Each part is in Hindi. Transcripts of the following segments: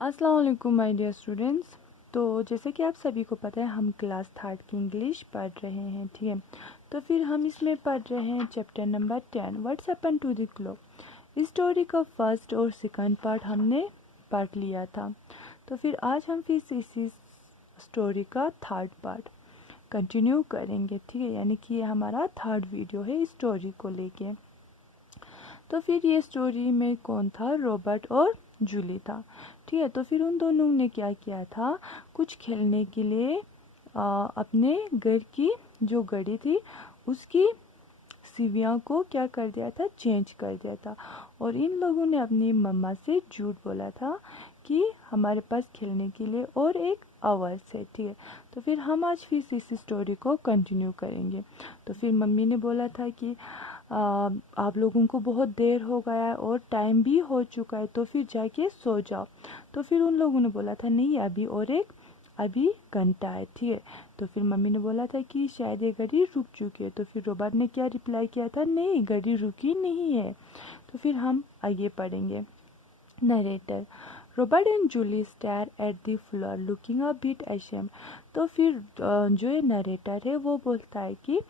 अस्सलाम वालेकुम माय डियर स्टूडेंट्स। तो जैसे कि आप सभी को पता है हम क्लास थर्ड की इंग्लिश पढ़ रहे हैं, ठीक है। तो फिर हम इसमें पढ़ रहे हैं chapter number 10 what's happen to the clock. इस स्टोरी का फर्स्ट और सेकंड पार्ट हमने पढ़ लिया था। तो फिर आज हम फिर से इसी स्टोरी का थर्ड पार्ट कंटिन्यू करेंगे, ठीक है। यानी कि ये हमारा थर्ड वीडियो है इस स्टोरी को लेके। तो फिर ये स्टोरी में कौन था, रॉबर्ट और जूली था, ठीक है। तो फिर उन दोनों ने क्या किया था, कुछ खेलने के लिए अपने घर की जो घड़ी थी उसकी सीवियाँ को क्या कर दिया था, चेंज कर दिया था। और इन लोगों ने अपनी मम्मा से झूठ बोला था कि हमारे पास खेलने के लिए और एक आवर्स है, ठीक है। तो फिर हम आज फिर से इस स्टोरी को कंटिन्यू करेंगे। तो फिर मम्मी ने बोला था कि आप लोगों को बहुत देर हो गया है और टाइम भी हो चुका है, तो फिर जाके सो जाओ। तो फिर उन लोगों ने बोला था नहीं, अभी घंटा है, ठीक है। तो फिर मम्मी ने बोला था कि शायद ये गाड़ी रुक चुकी है। तो फिर रॉबर्ट ने क्या रिप्लाई किया था, नहीं गाड़ी रुकी नहीं है। तो फिर हम आगे पढ़ेंगे। Narrator, Robert and Julie stare at the floor looking a bit ashamed। तो फिर जो ये नरेटर है वो बोलता है कि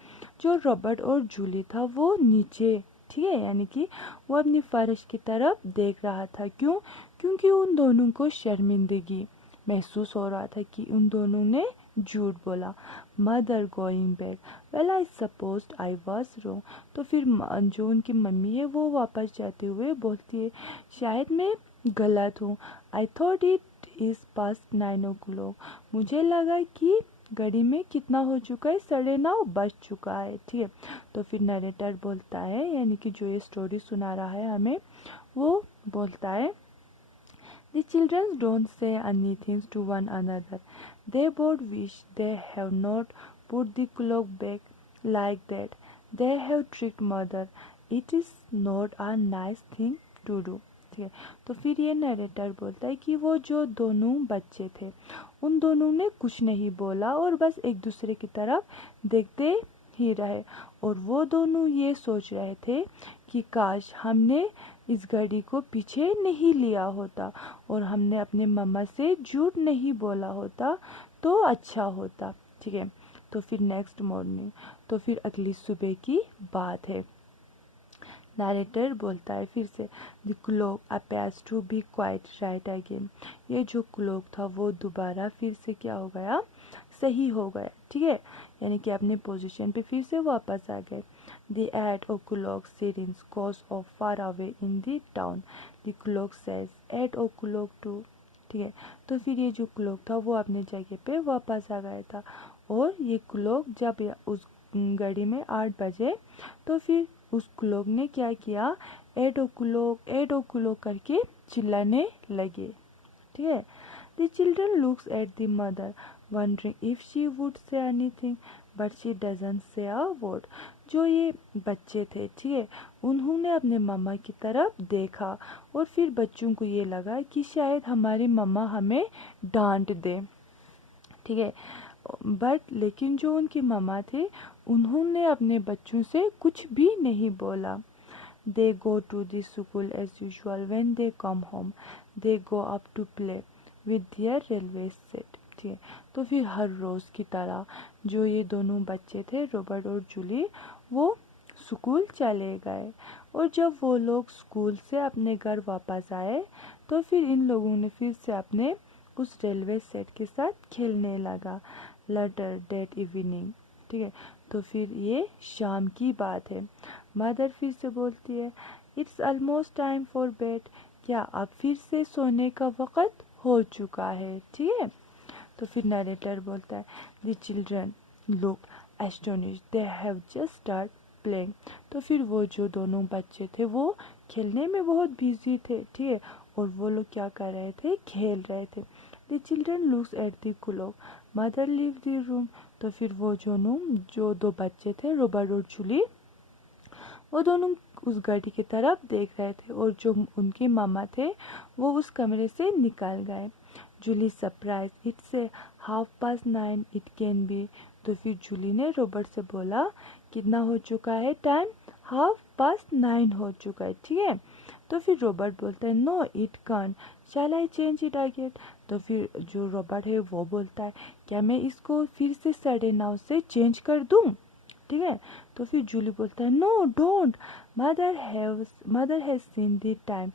जो रॉबर्ट और जूली था वो नीचे, ठीक है, यानी कि वो अपनी फर्श की तरफ देख रहा था। क्यों? क्योंकि उन दोनों को शर्मिंदगी महसूस हो रहा था कि उन दोनों ने झूठ बोला। Mother going back, well I supposed I was wrong. तो फिर जो उनकी मम्मी है वो वापस जाते हुए बोलती है शायद मैं गलत हूँ। I thought it is past 9 o'clock। मुझे लगा कि घड़ी में कितना हो चुका है, 9:30 बज चुका है, ठीक है। तो फिर नरेटर बोलता है, यानी कि जो ये स्टोरी सुना रहा है हमें, वो बोलता है The children don't say anything to one another. They both wish they have not put the clock back like that. They have tricked mother. It is not a nice thing to do. ठीक है। तो फिर ये नरेटर बोलता है कि वो जो दोनों बच्चे थे उन दोनों ने कुछ नहीं बोला और बस एक दूसरे की तरफ देखते ही रहे। और वो दोनों ये सोच रहे थे कि काश हमने इस घड़ी को पीछे नहीं लिया होता और हमने अपने मम्मा से झूठ नहीं बोला होता तो अच्छा होता, ठीक है। तो फिर नेक्स्ट मॉर्निंग, तो फिर अगली सुबह की बात है। नरेटर बोलता है फिर से, the clock appears to be quite right again. ये जो क्लॉक था वो दोबारा फिर से क्या हो गया, सही हो गया, ठीक है। यानी कि अपने पोजीशन पे फिर से वापस आ गए। The 8 o'clock sirens goes off far away in the town. The clock says 8 o'clock too. ठीक है। तो फिर ये जो क्लॉक था वो अपने जगह पे वापस आ गया था। और ये क्लॉक जब उस घड़ी में 8 बजे, तो फिर उस क्लॉक ने क्या किया, 8 o'clock करके चिल्लाने लगे, ठीक है। The children looks at the mother, wondering if she would say anything, but she doesn't say a word. जो ये बच्चे थे, ठीक है, उन्होंने अपने मम्मा की तरफ देखा और फिर बच्चों को ये लगा कि शायद हमारी मम्मा हमें डांट दे, ठीक है। बट लेकिन जो उनकी मम्मा थे उन्होंने अपने बच्चों से कुछ भी नहीं बोला। They go to the school as usual. When they come home, they go up to play with their railway set. ठीक है। तो फिर हर रोज़ की तरह जो ये दोनों बच्चे थे, रॉबर्ट और जूली, वो स्कूल चले गए। और जब वो लोग स्कूल से अपने घर वापस आए तो फिर इन लोगों ने फिर से अपने उस रेलवे सेट के साथ खेलने लगा। लेटर डेट इवनिंग, ठीक है। तो फिर ये शाम की बात है। मदर फिर से बोलती है, it's almost time for bed. क्या अब फिर से सोने का वक़्त हो चुका है, ठीक है। तो फिर नरेटर बोलता है, the children look astonish, they have just start playing. तो फिर वो जो दोनों बच्चे थे वो खेलने में बहुत बिजी थे, ठीक है। और वो लोग क्या कर रहे थे, खेल रहे थे। The children looks at the clock, mother leave the room. तो फिर वो जो दो बच्चे थे, रॉबर्ट और जूली, वो दोनों उस घड़ी की तरफ देख रहे थे और जो उनके मामा थे वो उस कमरे से निकल गए। Julie surprise, it's a 9:30 it can be. तो फिर जूली ने रॉबर्ट से बोला, कितना हो चुका है टाइम, 9:30 हो चुका है, ठीक है। तो फिर रॉबर्ट बोलता है no it can't, shall I change it again. तो फिर जो रॉबर्ट है वो बोलता है क्या मैं इसको फिर से सैटरडे नाउ से चेंज कर दूं, ठीक है। तो फिर जूली बोलता है no don't, mother has seen the time,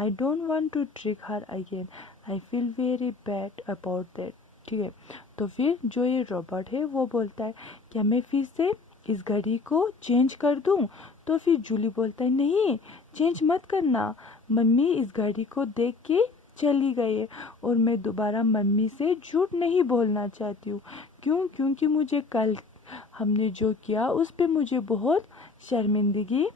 I don't want to trick her again, I feel very bad about that, ठीक है। तो फिर जो ये रॉबर्ट है वो बोलता है क्या मैं फिर से इस घड़ी को चेंज कर दूं। तो फिर जूली बोलता है नहीं, चेंज मत करना, मम्मी इस घड़ी को देख के चली गई है और मैं दोबारा मम्मी से झूठ नहीं बोलना चाहती हूँ। क्यों? क्योंकि मुझे कल हमने जो किया उस पे मुझे बहुत शर्मिंदगी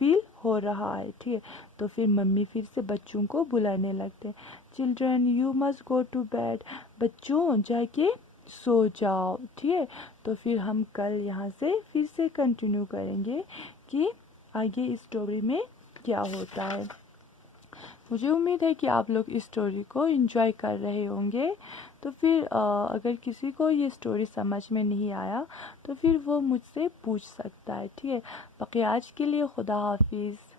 फील हो रहा है, ठीक है। तो फिर मम्मी फिर से बच्चों को बुलाने लगते हैं, children you must go to bed, बच्चों जाके सो जाओ, ठीक है। तो फिर हम कल यहाँ से फिर से कंटिन्यू करेंगे कि आगे इस स्टोरी में क्या होता है। मुझे उम्मीद है कि आप लोग इस स्टोरी को एंजॉय कर रहे होंगे। तो फिर अगर किसी को ये स्टोरी समझ में नहीं आया तो फिर वो मुझसे पूछ सकता है, ठीक है। बाकी आज के लिए खुदा हाफिज़।